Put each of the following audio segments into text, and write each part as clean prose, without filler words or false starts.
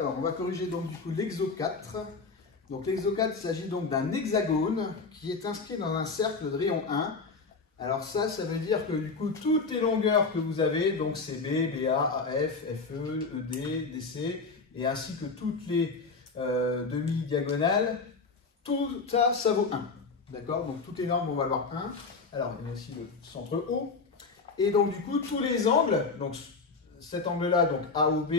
Alors, on va corriger donc du coup l'exo 4. Donc l'exo 4, il s'agit donc d'un hexagone qui est inscrit dans un cercle de rayon 1. Alors ça veut dire que du coup, toutes les longueurs que vous avez, donc CB, BA, AF, FE, ED, DC, et ainsi que toutes les demi-diagonales, tout ça, ça vaut 1. D'accord? Donc toutes les normes vont valoir 1. Alors, il y a aussi le centre O. Et donc du coup, tous les angles, donc cet angle-là, donc AOB,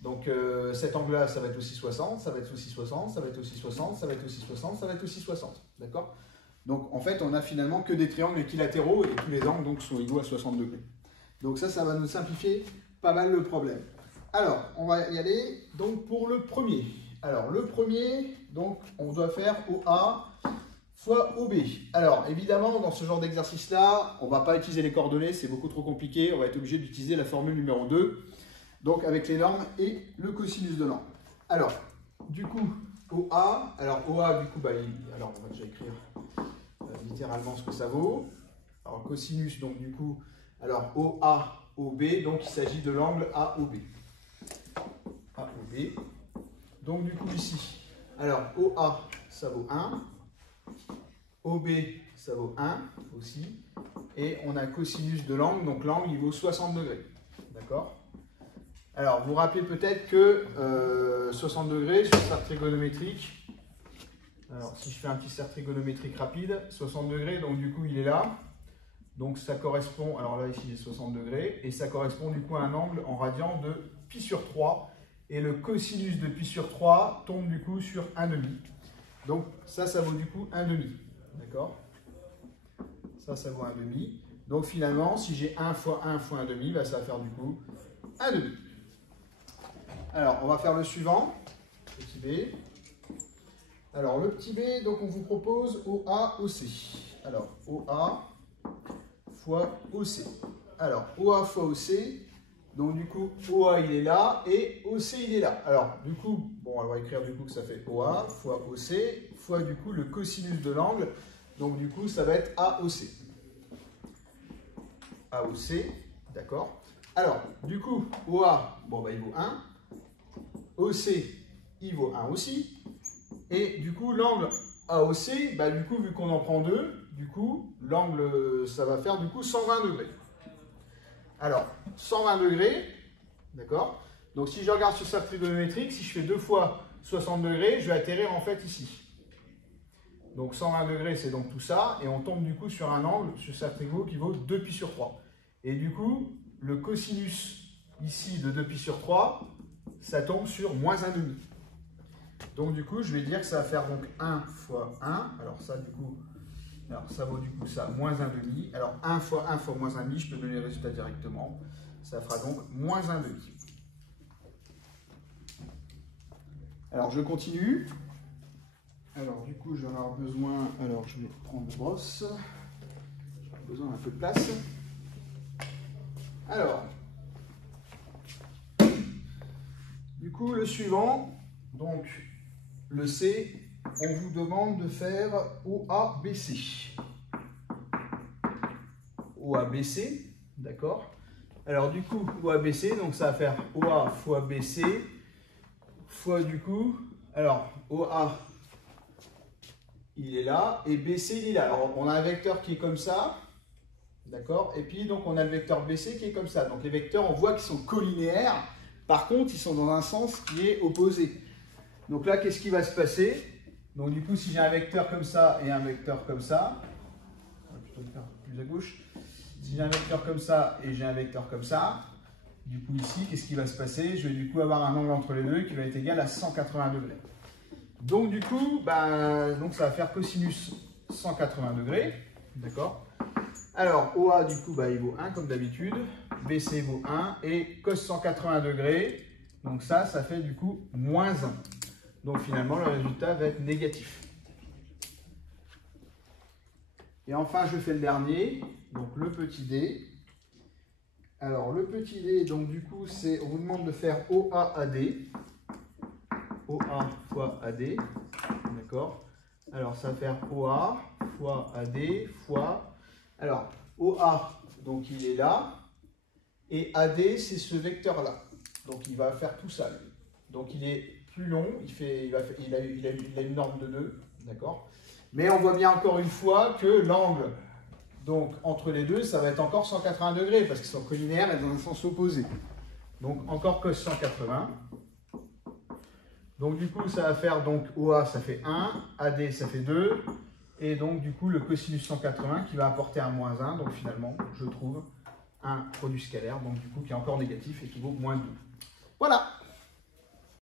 donc cet angle-là, ça va être aussi 60, ça va être aussi 60, ça va être aussi 60, ça va être aussi 60, ça va être aussi 60. D'accord? Donc en fait, on a finalement que des triangles équilatéraux et tous les angles donc, sont égaux à 60 degrés. Donc ça va nous simplifier pas mal le problème. Alors, on va y aller donc pour le premier. Alors le premier, donc on doit faire OA fois OB. Alors évidemment, dans ce genre d'exercice-là, on ne va pas utiliser les coordonnées, c'est beaucoup trop compliqué. On va être obligé d'utiliser la formule numéro 2, donc avec les normes et le cosinus de l'angle. Alors, du coup, OA, alors OA, du coup, alors on va déjà écrire littéralement ce que ça vaut. Alors cosinus, donc du coup, alors OA, OB, donc il s'agit de l'angle AOB. AOB. Donc du coup ici, alors OA, ça vaut 1. OB, ça vaut 1 aussi. Et on a cosinus de l'angle, donc l'angle il vaut 60 degrés. D'accord? Alors vous vous rappelez peut-être que 60 degrés sur cercle trigonométrique. Alors si je fais un petit cercle trigonométrique rapide, 60 degrés, donc du coup il est là. Donc ça correspond, alors là ici j'ai 60 degrés, et ça correspond du coup à un angle en radian de pi sur 3. Et le cosinus de pi sur 3 tombe du coup sur 1,5. Donc ça vaut du coup 1,5. D'accord? Ça vaut 1,5. Donc finalement, si j'ai 1 fois 1 fois 1,5, ça va faire du coup 1,5. Alors, on va faire le suivant, petit b. Alors, le petit b, donc on vous propose OA, OC. Alors, OA fois OC. Alors, OA fois OC, donc du coup, OA il est là et OC il est là. Alors, du coup, bon, on va écrire du coup que ça fait OA fois OC fois du coup le cosinus de l'angle. Donc du coup, ça va être AOC. AOC, d'accord. Alors, du coup, OA, bon, il vaut 1. OC, il vaut 1 aussi. Et du coup, l'angle AOC, du coup, vu qu'on en prend 2, du coup, l'angle, ça va faire du coup 120 degrés. Alors, 120 degrés, d'accord. Donc, si je regarde sur cercle trigonométrique, si je fais 2 fois 60 degrés, je vais atterrir en fait ici. Donc 120 degrés, c'est donc tout ça, et on tombe du coup sur un angle, sur cercle trigo, qui vaut 2 pi sur 3. Et du coup, le cosinus ici de 2 pi sur 3, ça tombe sur moins 1,5. Donc du coup, je vais dire que ça va faire donc 1 fois 1. Alors ça, du coup, alors ça vaut du coup ça, moins 1,5. Alors 1 fois moins 1,5, je peux donner le résultat directement. Ça fera donc moins 1,5. Alors je continue. Alors du coup, je vais en avoir besoin. Alors je vais prendre une brosse. J'ai besoin d'un peu de place. Alors, du coup, le suivant, donc le C, on vous demande de faire OABC. OABC, d'accord? Alors du coup, OABC, donc ça va faire OA fois BC, fois du coup, alors OA, il est là, et BC, il est là. Alors on a un vecteur qui est comme ça, d'accord? Et puis donc on a le vecteur BC qui est comme ça. Donc les vecteurs, on voit qu'ils sont collinéaires, par contre, ils sont dans un sens qui est opposé. Donc là, qu'est-ce qui va se passer? Donc du coup, si j'ai un vecteur comme ça et un vecteur comme ça, on va plutôt le faire plus à gauche. Si j'ai un vecteur comme ça et j'ai un vecteur comme ça, du coup ici, qu'est-ce qui va se passer? Je vais du coup avoir un angle entre les deux qui va être égal à 180 degrés. Donc du coup, donc ça va faire cosinus 180 degrés, d'accord? Alors OA du coup, il vaut 1 comme d'habitude, BC vaut 1 et cos 180 degrés, donc ça fait du coup moins 1. Donc finalement, le résultat va être négatif. Et enfin, je fais le dernier, donc le petit d. Alors, le petit d, donc du coup, on vous demande de faire OA-AD. OA fois AD, d'accord? Alors, ça va faire OA fois AD fois... Alors, OA, donc il est là, et AD, c'est ce vecteur-là. Donc, il va faire tout ça, lui. donc il est plus long, il a une norme de 2, d'accord? Mais on voit bien encore une fois que l'angle donc entre les deux, ça va être encore 180 degrés, parce qu'ils sont collinéaires et dans un sens opposé. Donc encore cos 180. Donc du coup, ça va faire, donc OA, ça fait 1, AD, ça fait 2, et donc du coup, le cosinus 180 qui va apporter un moins 1, donc finalement, je trouve un produit scalaire, donc du coup, qui est encore négatif et qui vaut moins 2. Voilà.